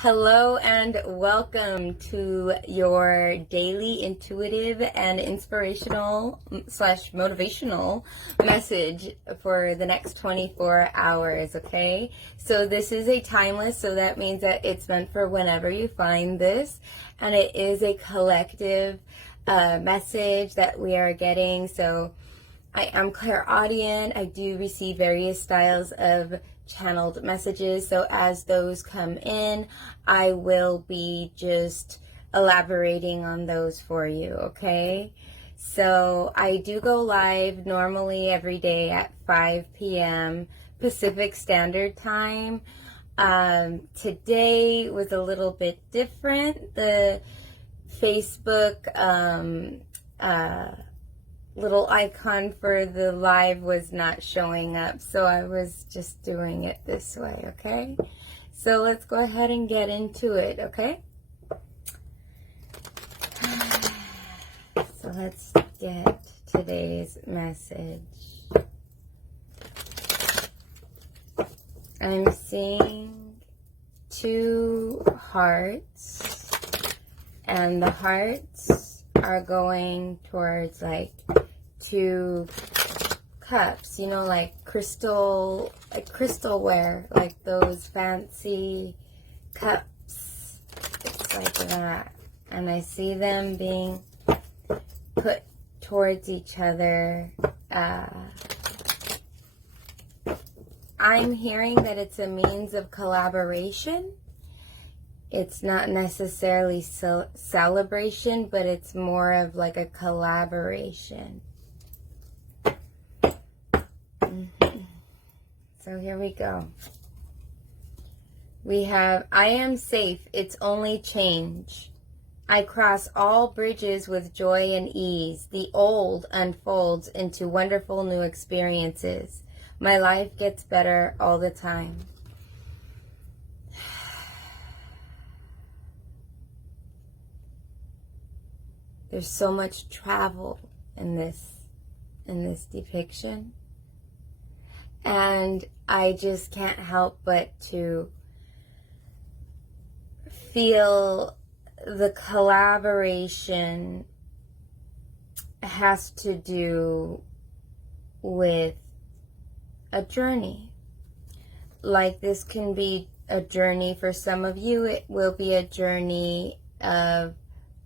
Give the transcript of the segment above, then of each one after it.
Hello and welcome to your daily intuitive and inspirational / motivational message for the next 24 hours, okay? So this is a timeless, so that means that it's meant for whenever you find this, and it is a collective message that we are getting. So I am clairaudient. I do receive various styles of channeled messages, so as those come in, I will be just elaborating on those for you, okay? So I do go live normally every day at 5 p.m. Pacific Standard Time. Today was a little bit different. The Facebook little icon for the live was not showing up, so I was just doing it this way, okay? So let's go ahead and get into it, okay? So let's get today's message. I'm seeing two hearts, and the hearts are going towards like two cups, you know, like crystalware, like those fancy cups. It's like that. And I see them being put towards each other. I'm hearing that it's a means of collaboration. It's not necessarily celebration, but it's more of like a collaboration. So here we go. We have, I am safe, it's only change. I cross all bridges with joy and ease. The old unfolds into wonderful new experiences. My life gets better all the time. There's so much travel in this depiction. And I just can't help but to feel the collaboration has to do with a journey. Like this can be a journey for some of you. It will be a journey of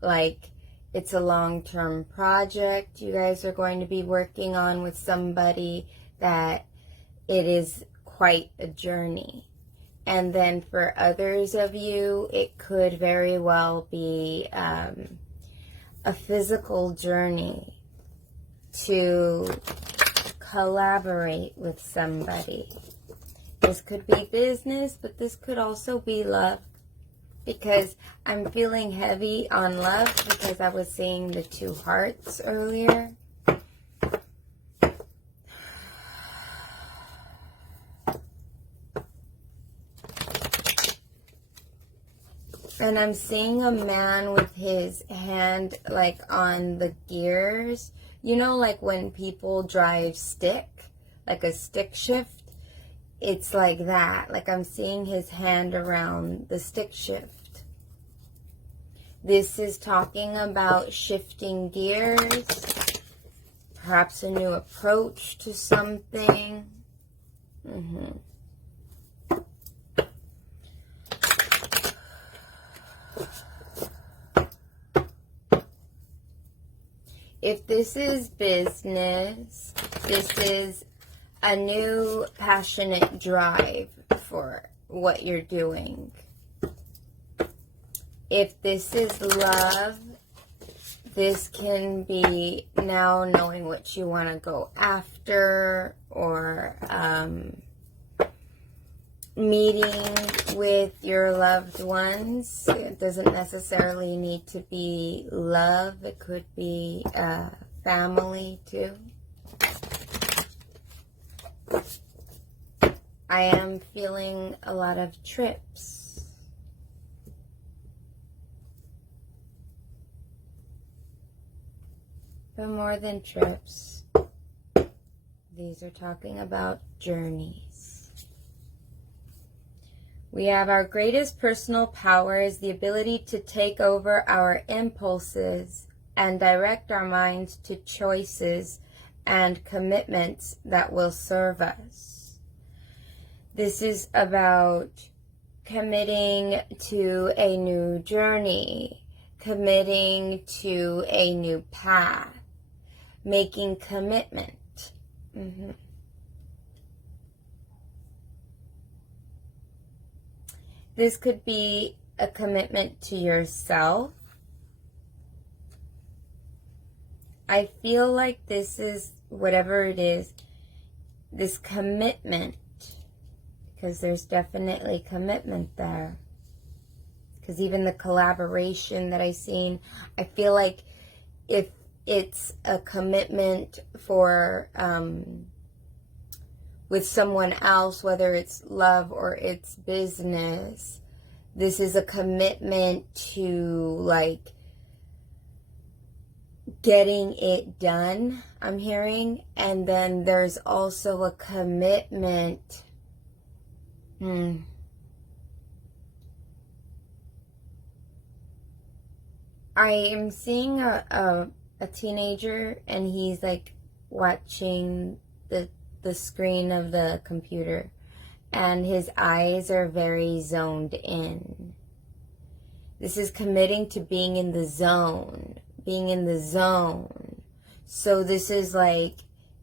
like, it's a long-term project you guys are going to be working on with somebody that it is quite a journey. And then for others of you, it could very well be a physical journey to collaborate with somebody. This could be business, but this could also be love. Because I'm feeling heavy on love because I was seeing the two hearts earlier. And I'm seeing a man with his hand like on the gears. You know, like when people drive stick, like a stick shift. It's like that. Like I'm seeing his hand around the stick shift. This is talking about shifting gears. Perhaps a new approach to something. If this is business, this is a new passionate drive for what you're doing. If this is love, this can be now knowing what you want to go after, or meeting with your loved ones. It doesn't necessarily need to be love. It could be family too. I am feeling a lot of trips. But more than trips, these are talking about journeys. We have our greatest personal power is the ability to take over our impulses and direct our minds to choices and commitments that will serve us. This is about committing to a new journey, committing to a new path, making commitment. This could be a commitment to yourself. I feel like this is, whatever it is, this commitment, because there's definitely commitment there. Because even the collaboration that I've seen, I feel like if it's a commitment for with someone else, whether it's love or it's business, this is a commitment to like getting it done, I'm hearing. And then there's also a commitment I am seeing a teenager, and he's like watching the screen of the computer, and his eyes are very zoned in. This is committing to being in the zone, So this is like,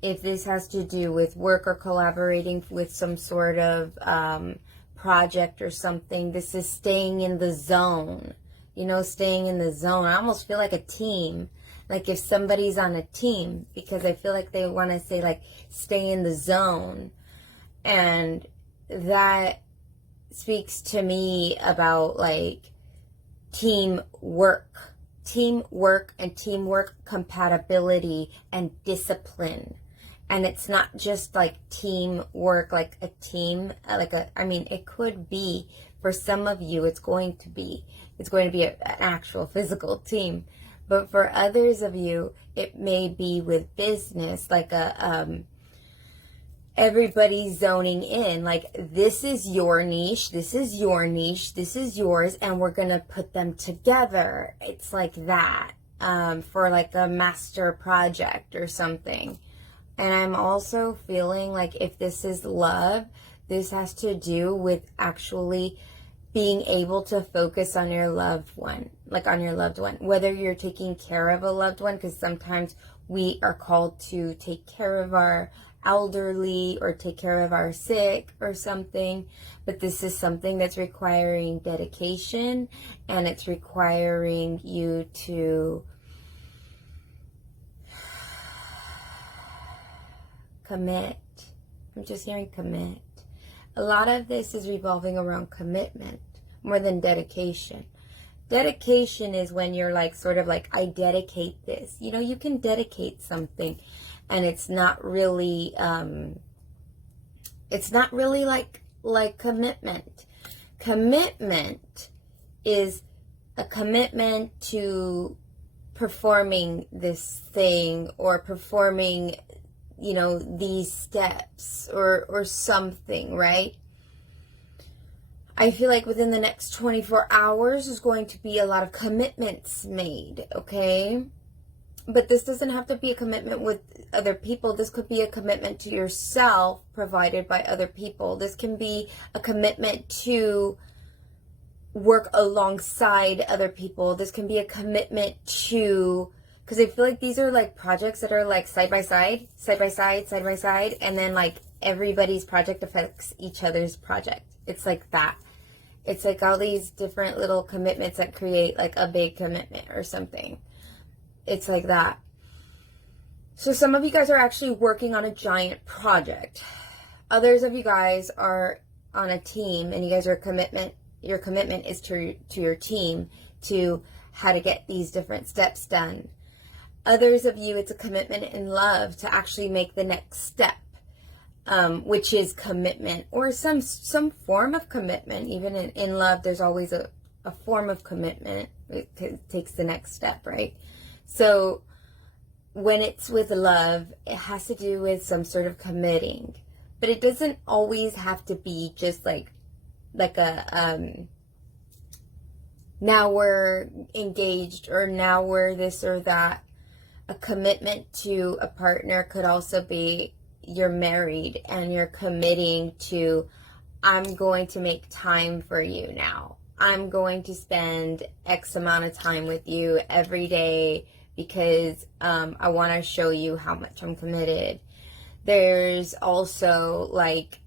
if this has to do with work or collaborating with some sort of project or something, this is staying in the zone. Staying in the zone. I almost feel like a team. Like if somebody's on a team, because I feel like they want to say like, stay in the zone. And that speaks to me about like teamwork and teamwork compatibility and discipline. And it's not just like teamwork, like a team, it could be, for some of you, it's going to be an actual physical team. But for others of you, it may be with business, like everybody's zoning in, like this is your niche, this is yours, and we're going to put them together. It's like that, for like a master project or something. And I'm also feeling like if this is love, this has to do with actually being able to focus on your loved one, whether you're taking care of a loved one, because sometimes we are called to take care of our elderly or take care of our sick or something, but this is something that's requiring dedication, and it's requiring you to commit. I'm just hearing commit. A lot of this is revolving around commitment more than dedication. Dedication is when you're like, sort of like, I dedicate this. You can dedicate something, and it's not really like commitment. Commitment is a commitment to performing this thing, or performing these steps or something, right? I feel like within the next 24 hours there's going to be a lot of commitments made, okay? But this doesn't have to be a commitment with other people. This could be a commitment to yourself provided by other people. This can be a commitment to work alongside other people. This can be a commitment to, because I feel like these are like projects that are like side by side, and then like everybody's project affects each other's project. It's like that. It's like all these different little commitments that create like a big commitment or something. It's like that. So some of you guys are actually working on a giant project. Others of you guys are on a team, and you guys are your commitment is to your team, to how to get these different steps done. Others of you, it's a commitment in love to actually make the next step, which is commitment, or some form of commitment. Even in love, there's always a form of commitment. It takes the next step, right? So when it's with love, it has to do with some sort of committing. But it doesn't always have to be just like now we're engaged, or now we're this or that. A commitment to a partner could also be you're married and you're committing to, I'm going to make time for you now. I'm going to spend X amount of time with you every day because I want to show you how much I'm committed. There's also like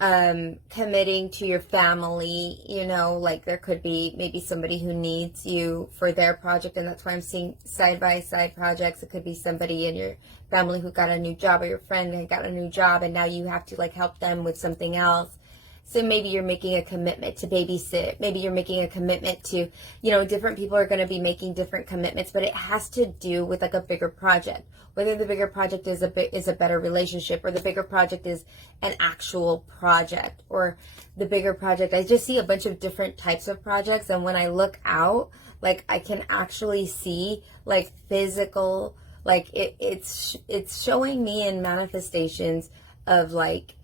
committing to your family, you know, like there could be maybe somebody who needs you for their project, and that's why I'm seeing side-by-side projects. It could be somebody in your family who got a new job, or your friend who got a new job, and now you have to like help them with something else. So maybe you're making a commitment to babysit. Maybe you're making a commitment to, you know, different people are going to be making different commitments, but it has to do with like a bigger project. Whether the bigger project is a better relationship, or the bigger project is an actual project, or the bigger project. I just see a bunch of different types of projects, and when I look out, like I can actually see like physical, like it's showing me in manifestations of like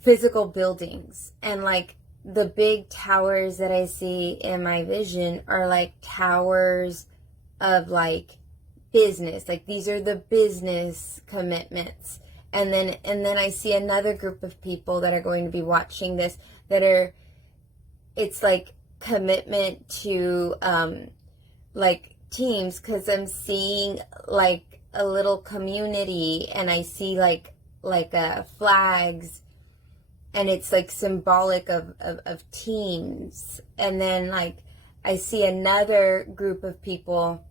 physical buildings, and like the big towers that I see in my vision are like towers of like business. Like these are the business commitments. And then I see another group of people that are going to be watching this that are, it's like commitment to like teams, because I'm seeing like a little community, and I see like flags, and it's like symbolic of teams. And then like I see another group of people,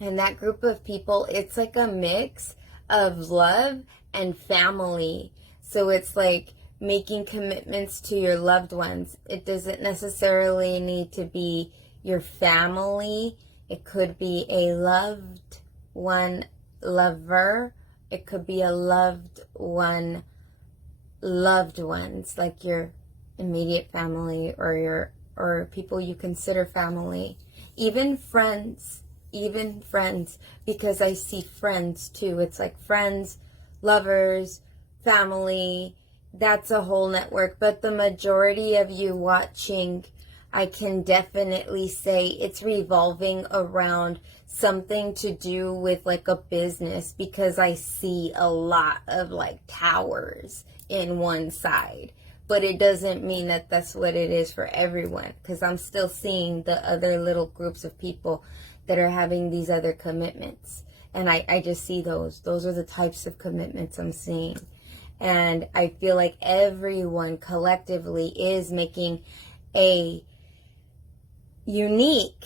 and that group of people, it's like a mix of love and family. So it's like making commitments to your loved ones. It doesn't necessarily need to be your family. It could be a loved one lover. It could be a loved one loved ones, like your immediate family, or people you consider family. Even friends, because I see friends too. It's like friends, lovers, family. That's a whole network. But the majority of you watching, I can definitely say it's revolving around something to do with like a business, because I see a lot of like towers in one side. But it doesn't mean that that's what it is for everyone, because I'm still seeing the other little groups of people that are having these other commitments. And I just see those are the types of commitments I'm seeing. And I feel like everyone collectively is making a unique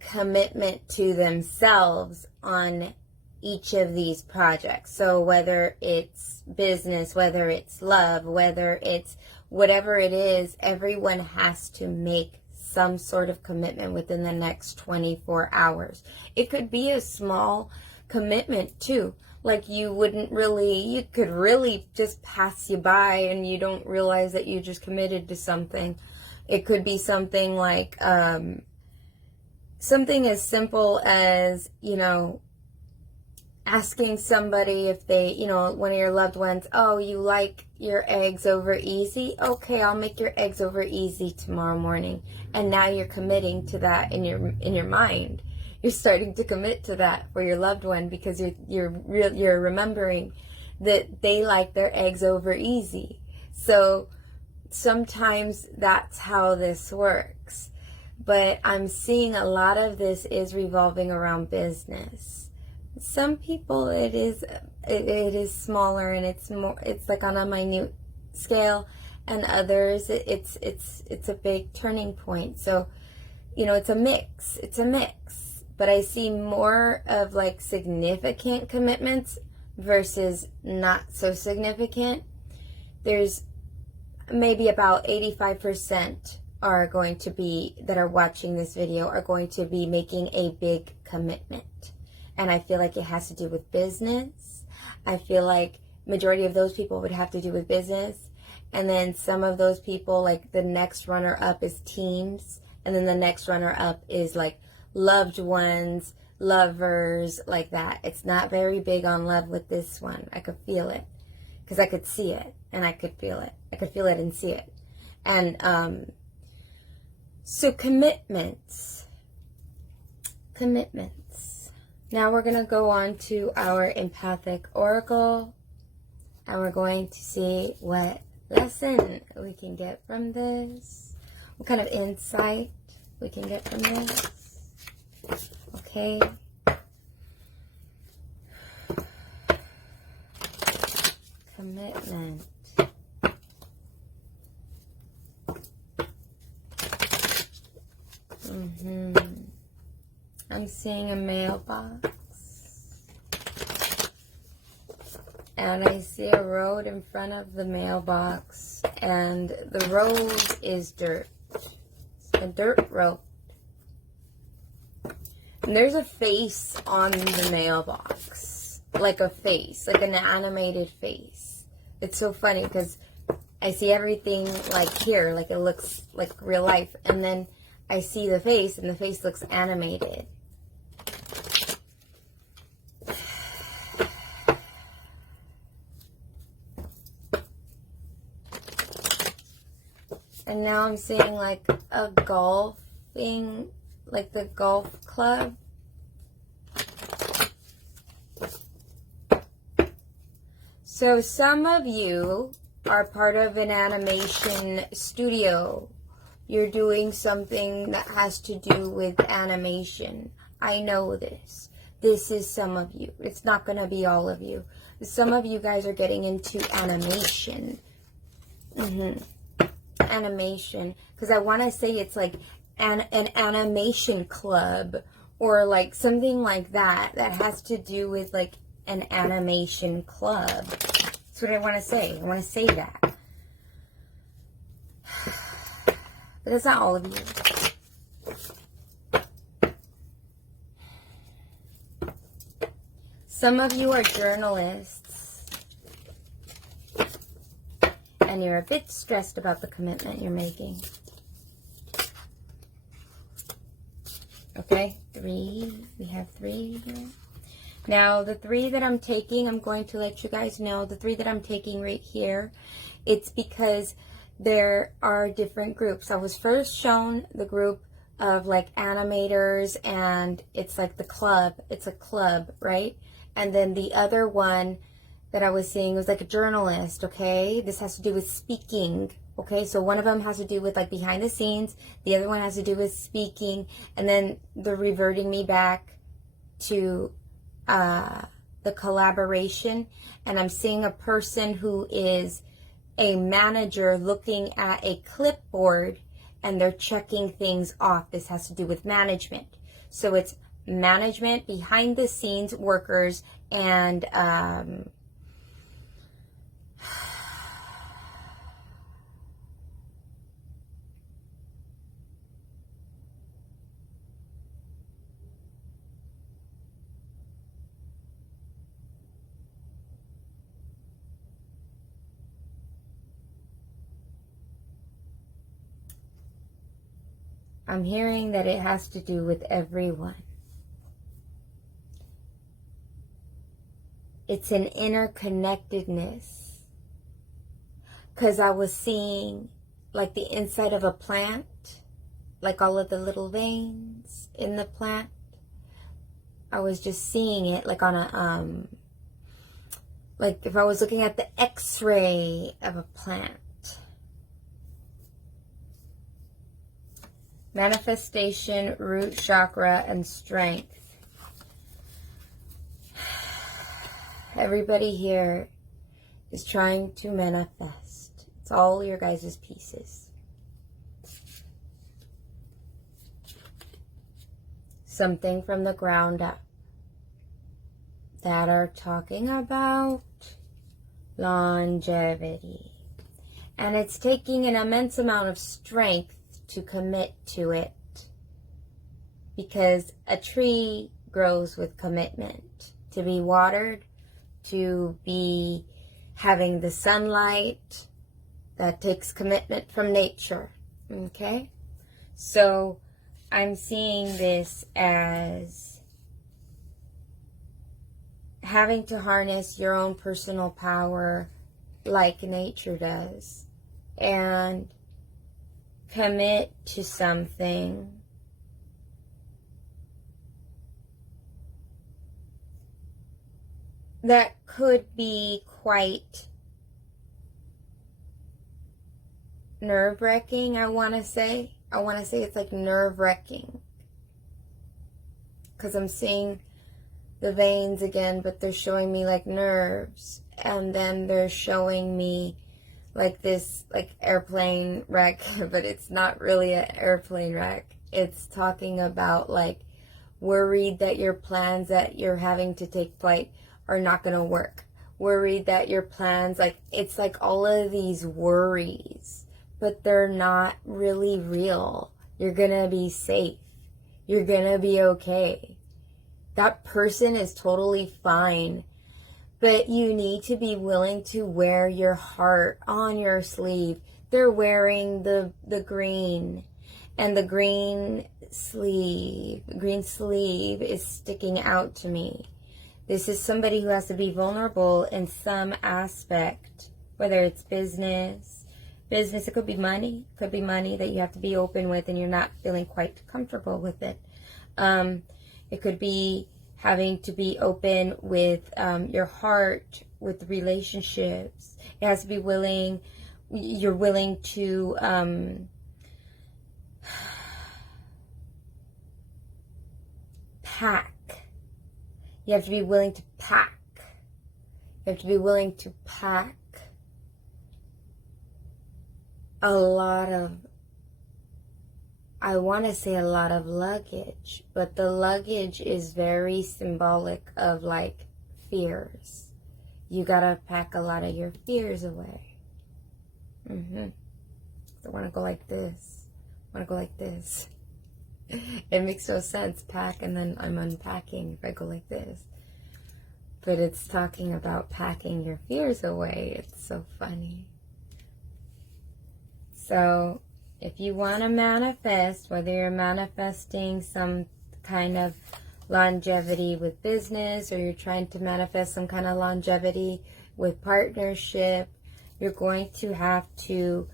commitment to themselves on each of these projects. So whether it's business, whether it's love, whether it's whatever it is, everyone has to make some sort of commitment within the next 24 hours. It could be a small commitment too. Like you could really just pass you by and you don't realize that you just committed to something. It could be something like, something as simple as, you know, asking somebody if they, you know, one of your loved ones, oh, you like your eggs over easy? Okay, I'll make your eggs over easy tomorrow morning. And now you're committing to that in your mind. You're starting to commit to that for your loved one, because you're remembering that they like their eggs over easy. So sometimes that's how this works. But I'm seeing a lot of this is revolving around business. Some people it is smaller, and it's like on a minute scale, and others it's a big turning point. So, you know, it's a mix. But I see more of like significant commitments versus not so significant. There's maybe about 85% are going to be, that are watching this video, are going to be making a big commitment. And I feel like it has to do with business. I feel like majority of those people would have to do with business. And then some of those people, like the next runner up is teams. And then the next runner up is like loved ones, lovers, like that. It's not very big on love with this one. I could feel it, because I could see it and I could feel it. I could feel it and see it. And so commitments. Now we're going to go on to our empathic oracle, and we're going to see what lesson we can get from this, what kind of insight we can get from this. Okay. Commitment. I'm seeing a mailbox. And I see a road in front of the mailbox. And the road is dirt. It's a dirt road. And there's a face on the mailbox. Like a face. Like an animated face. It's so funny because I see everything like here. Like it looks like real life. And then I see the face and the face looks animated. And now I'm seeing like a golfing, like the golf club. So some of you are part of an animation studio. You're doing something that has to do with animation. I know this. This is some of you. It's not going to be all of you. Some of you guys are getting into animation. Animation. Because I want to say it's like an animation club. Or like something like that. That has to do with like an animation club. That's what I want to say. I want to say that. But that's not all of you. Some of you are journalists. And you're a bit stressed about the commitment you're making. Okay, 3. We have 3 here. Now, the 3 that I'm taking, I'm going to let you guys know, the 3 that I'm taking right here, it's because there are different groups. I was first shown the group of like animators, and it's like the club. It's a club, right? And then the other one that I was seeing was like a journalist, okay? This has to do with speaking, okay? So one of them has to do with like behind the scenes. The other one has to do with speaking. And then they're reverting me back to the collaboration. And I'm seeing a person who is a manager looking at a clipboard, and they're checking things off. This has to do with management. So it's management, behind the scenes workers, and I'm hearing that it has to do with everyone. It's an interconnectedness. Because I was seeing like the inside of a plant, like all of the little veins in the plant. I was just seeing it like on a, like if I was looking at the X-ray of a plant. Manifestation, root chakra, and strength. Everybody here is trying to manifest. It's all your guys' pieces. Something from the ground up. That are talking about longevity. And it's taking an immense amount of strength to commit to it, because a tree grows with commitment. To be watered, to be having the sunlight, that takes commitment from nature. Okay, so I'm seeing this as having to harness your own personal power like nature does, and commit to something that could be quite nerve-wracking, I want to say. I want to say it's like nerve-wracking. Because I'm seeing the veins again, but they're showing me like nerves. And then they're showing me like this like airplane wreck, but it's not really an airplane wreck. It's talking about like worried that your plans that you're having to take flight are not going to work. Worried that your plans, like it's like all of these worries, but they're not really real. You're going to be safe. You're going to be okay. That person is totally fine. But you need to be willing to wear your heart on your sleeve. They're wearing the green. And the green sleeve is sticking out to me. This is somebody who has to be vulnerable in some aspect. Whether it's business, it could be money. It could be money that you have to be open with and you're not feeling quite comfortable with it. It could be having to be open with your heart, with relationships. It has to be willing, you're willing to pack. You have to be willing to pack. You have to be willing to pack a lot of, I want to say a lot of luggage, but the luggage is very symbolic of like fears. You gotta pack a lot of your fears away. So I want to go like this. I want to go like this. It makes no sense, pack, and then I'm unpacking if I go like this. But it's talking about packing your fears away. It's so funny. So if you want to manifest, whether you're manifesting some kind of longevity with business or you're trying to manifest some kind of longevity with partnership, you're going to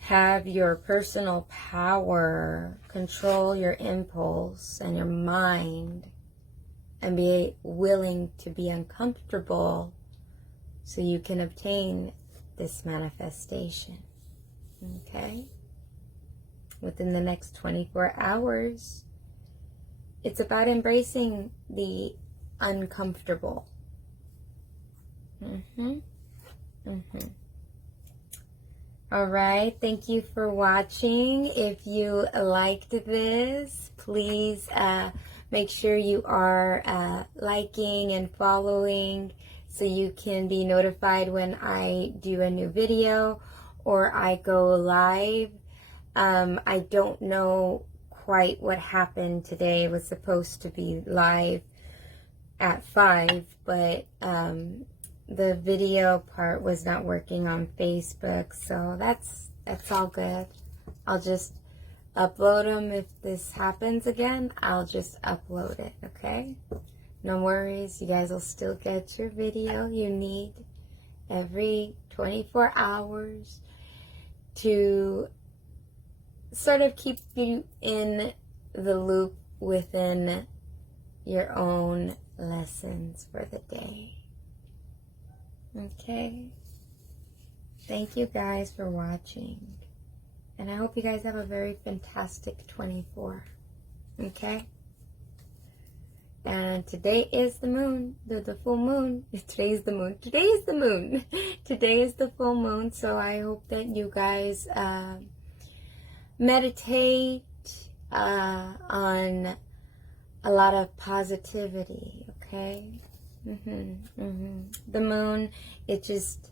have your personal power, control your impulse and your mind, and be willing to be uncomfortable so you can obtain this manifestation. Okay? Within the next 24 hours, it's about embracing the uncomfortable. All right, thank you for watching. If you liked this, please make sure you are liking and following so you can be notified when I do a new video or I go live. I don't know quite what happened today. It was supposed to be live at 5, but the video part was not working on Facebook, so that's all good. I'll just upload them. If this happens again, I'll just upload it, okay? No worries, you guys will still get your video you need every 24 hours to sort of keep you in the loop within your own lessons for the day. Okay? Thank you guys for watching. And I hope you guys have a very fantastic 24. Okay? And today is the moon, the full moon. Today is the moon. Today is the moon. Today is the full moon. So I hope that you guys meditate on a lot of positivity. Okay? The moon, it just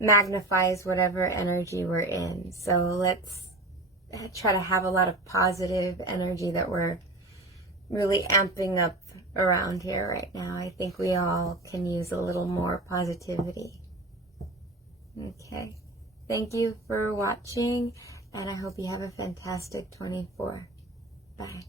magnifies whatever energy we're in. So let's try to have a lot of positive energy that we're really amping up around here right now. I think we all can use a little more positivity. Okay. Thank you for watching, and I hope you have a fantastic 24. Bye.